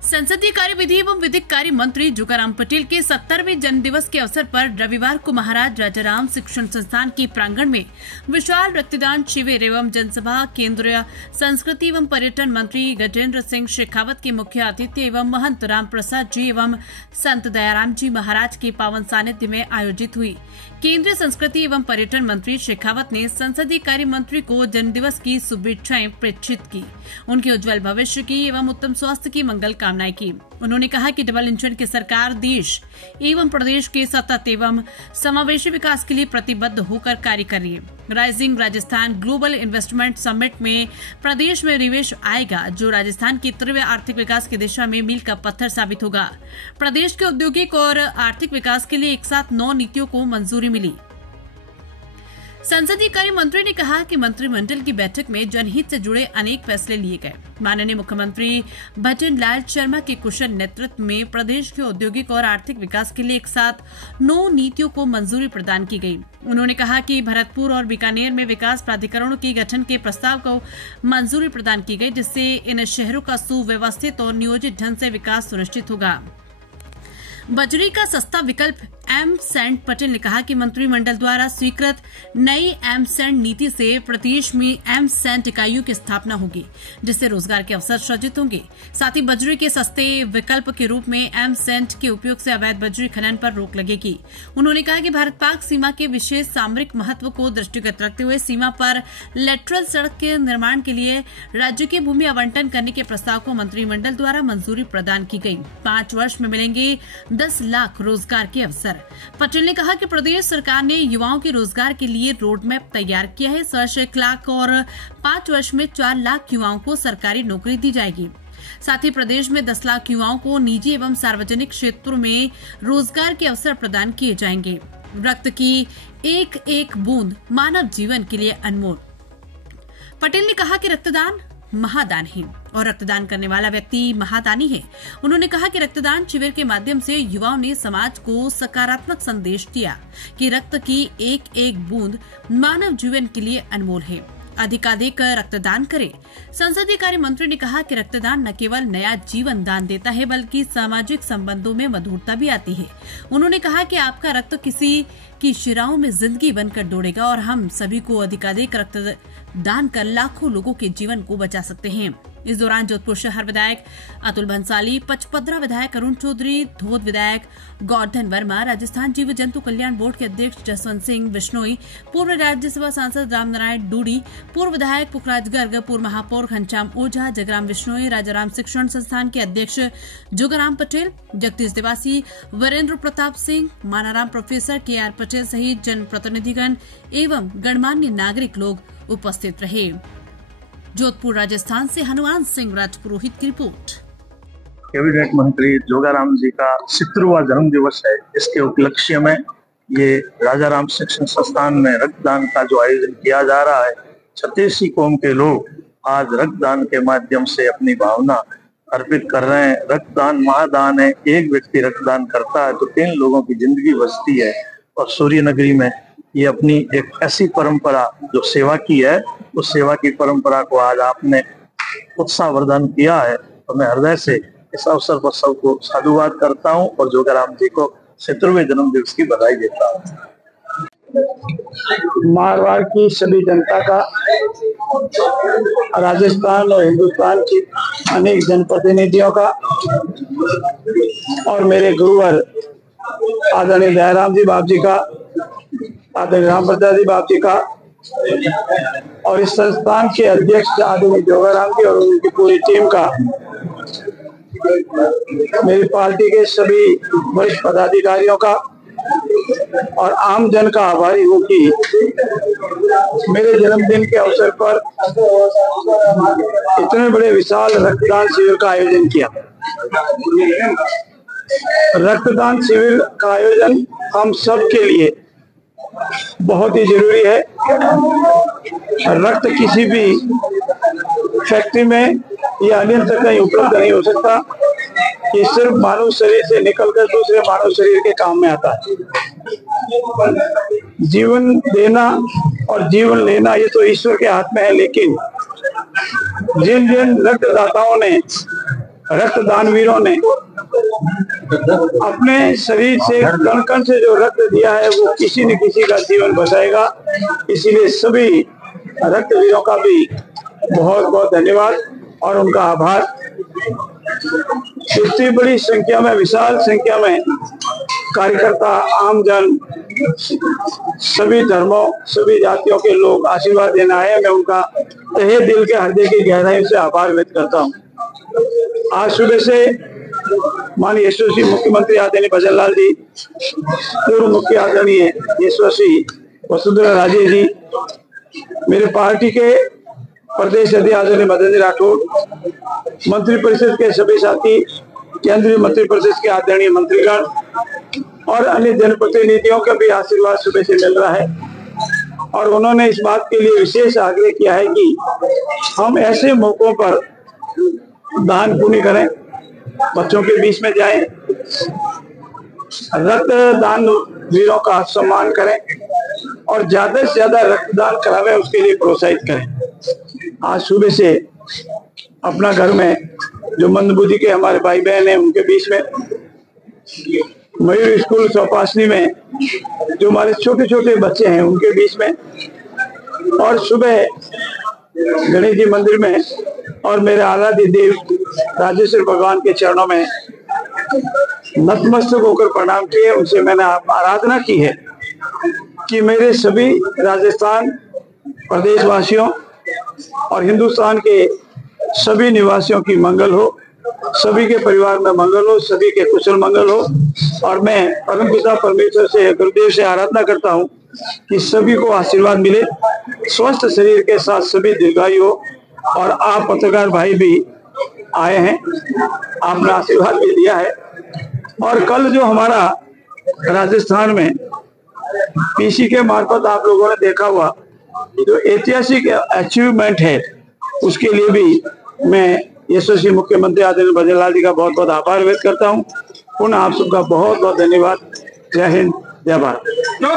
संसदीय कार्य विधि एवं विधिक कार्य मंत्री जोगाराम पटेल के 70वें जन्म दिवस के अवसर पर रविवार को महाराज राजाराम शिक्षण संस्थान के प्रांगण में विशाल रक्तदान शिविर एवं जनसभा केंद्रीय संस्कृति एवं पर्यटन मंत्री गजेंद्र सिंह शेखावत के मुख्य अतिथि एवं महंत राम प्रसाद जी एवं संत दयाराम जी महाराज के पावन सानिध्य में आयोजित हुई। केंद्रीय संस्कृति एवं पर्यटन मंत्री शेखावत ने संसदीय कार्य मंत्री को जन्मदिवस की शुभेच्छाएं प्रेषित की, उनके उज्जवल भविष्य की एवं उत्तम स्वास्थ्य की मंगल कामनाएं की। उन्होंने कहा कि डबल इंजन की सरकार देश एवं प्रदेश के सतत एवं समावेशी विकास के लिए प्रतिबद्ध होकर कार्य कर रही है। Rising Rajasthan global investment summit में प्रदेश में निवेश आएगा, जो राजस्थान की तीव्र आर्थिक विकास की दिशा में मील का पत्थर साबित होगा। प्रदेश के औद्योगिक और आर्थिक विकास के लिए एक साथ 9 नीतियों को मंजूरी मिली। संसदीय कार्य मंत्री ने कहा कि मंत्रिमंडल की बैठक में जनहित से जुड़े अनेक फैसले लिए गए। माननीय मुख्यमंत्री भजन लाल शर्मा के कुशल नेतृत्व में प्रदेश के औद्योगिक और आर्थिक विकास के लिए एक साथ 9 नीतियों को मंजूरी प्रदान की गई। उन्होंने कहा कि भरतपुर और बीकानेर में विकास प्राधिकरणों के गठन के प्रस्ताव को मंजूरी प्रदान की गई, जिससे इन शहरों का सुव्यवस्थित और नियोजित ढंग से विकास सुनिश्चित होगा। बजरी का सस्ता विकल्प एम सैंड पटेल ने कहा कि मंत्रिमंडल द्वारा स्वीकृत नई एम सैंड नीति से प्रदेश में एम सैंड इकाइयों की स्थापना होगी, जिससे रोजगार के अवसर सृजित होंगे। साथ ही बजरी के सस्ते विकल्प के रूप में एम सैंड के उपयोग से अवैध बजरी खनन पर रोक लगेगी। उन्होंने कहा कि भारत पाक सीमा के विशेष सामरिक महत्व को दृष्टिगत रखते हुए सीमा पर लेटरल सड़क के निर्माण के लिए राज्य की भूमि आवंटन करने के प्रस्ताव को मंत्रिमंडल द्वारा मंजूरी प्रदान की गई। 5 वर्ष में मिलेंगे 10 लाख रोजगार के अवसर। पटेल ने कहा कि प्रदेश सरकार ने युवाओं के रोजगार के लिए रोड मैप तैयार किया है। इस वर्ष 1 लाख और 5 वर्ष में 4 लाख युवाओं को सरकारी नौकरी दी जाएगी। साथ ही प्रदेश में 10 लाख युवाओं को निजी एवं सार्वजनिक क्षेत्रों में रोजगार के अवसर प्रदान किए जाएंगे। रक्त की एक एक बूंद मानव जीवन के लिए अनमोल। पटेल ने कहा कि रक्तदान महादान है और रक्तदान करने वाला व्यक्ति महादानी है। उन्होंने कहा कि रक्तदान शिविर के माध्यम से युवाओं ने समाज को सकारात्मक संदेश दिया कि रक्त की एक एक बूंद मानव जीवन के लिए अनमोल है। अधिकाधिक रक्तदान करें। संसदीय कार्य मंत्री ने कहा कि रक्तदान न केवल नया जीवन दान देता है, बल्कि सामाजिक संबंधों में मधुरता भी आती है। उन्होंने कहा कि आपका रक्त किसी की शिराओं में जिंदगी बनकर दौड़ेगा और हम सभी को अधिकाधिक रक्तदान कर लाखों लोगों के जीवन को बचा सकते हैं। इस दौरान जोधपुर शहर विधायक अतुल भंसाली, पचपदरा विधायक अरुण चौधरी, धोद विधायक गौरधन वर्मा, राजस्थान जीव जंतु कल्याण बोर्ड के अध्यक्ष जसवंत सिंह बिश्नोई, पूर्व राज्यसभा सांसद रामनारायण डूडी, पूर्व विधायक पुखराज गर्ग, पूर्व महापौर घनश्याम ओझा, जगराम बिश्नोई, राजाराम शिक्षण संस्थान के अध्यक्ष जोगाराम पटेल, जगदीश देवासी, वीरेंद्र प्रताप सिंह, मानाराम प्रोफेसर KR पटेल सहित जनप्रतिनिधिगण एवं गणमान्य नागरिक लोग उपस्थित रहे। जोधपुर राजस्थान से हनुमान सिंह राजपुरोहित की रिपोर्ट। कैबिनेट मंत्री जोगाराम जी का 70वां जन्म दिवस है। इसके उपलक्ष्य में ये राजाराम शिक्षण संस्थान में रक्तदान का जो आयोजन किया जा रहा है, 86 कौम के लोग आज रक्तदान के माध्यम से अपनी भावना अर्पित कर रहे हैं। रक्तदान महादान है। एक व्यक्ति रक्तदान करता है तो 3 लोगों की जिंदगी बचती है। और सूर्य नगरी में ये अपनी एक ऐसी परंपरा जो सेवा की है, उस सेवा की परंपरा को आज आपने उत्साहवर्धन किया है। तो मैं हृदय से इस अवसर पर सबको साधुवाद करता हूँ और जोगाराम जी को 70वें जन्म दिवस की बधाई देता हूँ। मारवाड़ की सभी जनता का, राजस्थान और हिंदुस्तान की अनेक जनप्रतिनिधियों का और मेरे गुरुवर आदरणीय दयाराम जी बाप जी का, आदरणीय राम प्रसाद जी बाप जी का और इस संस्थान के अध्यक्ष आदरणीय जोगाराम जी और उनकी पूरी टीम का, मेरी पार्टी के सभी वरिष्ठ पदाधिकारियों का और आम जन का आभारी हूँ कि मेरे जन्मदिन के अवसर पर इतने बड़े विशाल रक्तदान शिविर का आयोजन किया। रक्तदान शिविर का आयोजन हम सब के लिए बहुत ही जरूरी है। रक्त किसी भी फैक्ट्री में या अन्यत्र कहीं उपलब्ध नहीं हो सकता। ये सिर्फ मानव शरीर से निकलकर दूसरे मानव शरीर के काम में आता है। जीवन देना और जीवन लेना ये तो ईश्वर के हाथ में है, लेकिन जिन जिन रक्तदाताओं ने रक्तदान वीरों ने अपने शरीर से कण कण से जो रक्त दिया है वो किसी न किसी का जीवन बचाएगा। इसीलिए सभी रक्तवीरों का भी बहुत बहुत धन्यवाद और उनका आभार। इतनी बड़ी संख्या में, विशाल संख्या में कार्यकर्ता, आमजन, सभी धर्मों, सभी जातियों के लोग आशीर्वाद देने आए। मैं उनका तहे दिल के, हृदय की गहराई से आभार व्यक्त करता हूँ। आज सुबह से माननीय यशस्वी मुख्यमंत्री आदरणीय भजन लाल जी, पूर्व मुख्य आदरणीय यशस्वी वसुंधरा राजे जी, मेरे पार्टी के प्रदेश अध्यक्ष आदरणीय मदन जी राठौड़, मंत्रिपरिषद के सभी साथी, केंद्रीय मंत्रिपरिषद के आदरणीय मंत्रीगण और अन्य जनप्रतिनिधियों का भी आशीर्वाद सुबह से मिल रहा है। और उन्होंने इस बात के लिए विशेष आग्रह किया है कि हम ऐसे मौकों पर दान पुण्य करें, बच्चों के बीच में जाएं, रक्तदान वीरों का सम्मान करें और ज्यादा से ज्यादा रक्तदान करावें, उसके लिए प्रोत्साहित करें। आज सुबह से अपना घर में जो मंदबुद्धि के हमारे भाई बहन हैं उनके बीच में, मयूर स्कूल चौपासनी में जो हमारे छोटे छोटे बच्चे हैं उनके बीच में, और सुबह गणेश जी मंदिर में और मेरे आराध्य देव राजेश्वर भगवान के चरणों में नतमस्तक होकर प्रणाम किए। उनसे मैंने आराधना की है कि मेरे सभी राजस्थान प्रदेशवासियों और हिंदुस्तान के सभी निवासियों की मंगल हो, सभी के परिवार में मंगल हो, सभी के कुशल मंगल हो। और मैं परमपिता परमेश्वर से, गुरुदेव से आराधना करता हूँ कि सभी को आशीर्वाद मिले, स्वस्थ शरीर के साथ सभी दीर्घायु हो। और आप पत्रकार भाई भी आए हैं, आपने आशीर्वाद भी दिया है। और कल जो हमारा राजस्थान में पीसी के मार्फत आप लोगों ने देखा हुआ जो ऐतिहासिक अचीवमेंट है, उसके लिए भी मैं यशस्वी मुख्यमंत्री आदरणीय भजन लाल जी का बहुत बहुत आभार व्यक्त करता हूँ। पुनः आप सबका बहुत बहुत धन्यवाद। जय हिंद, जय भारत।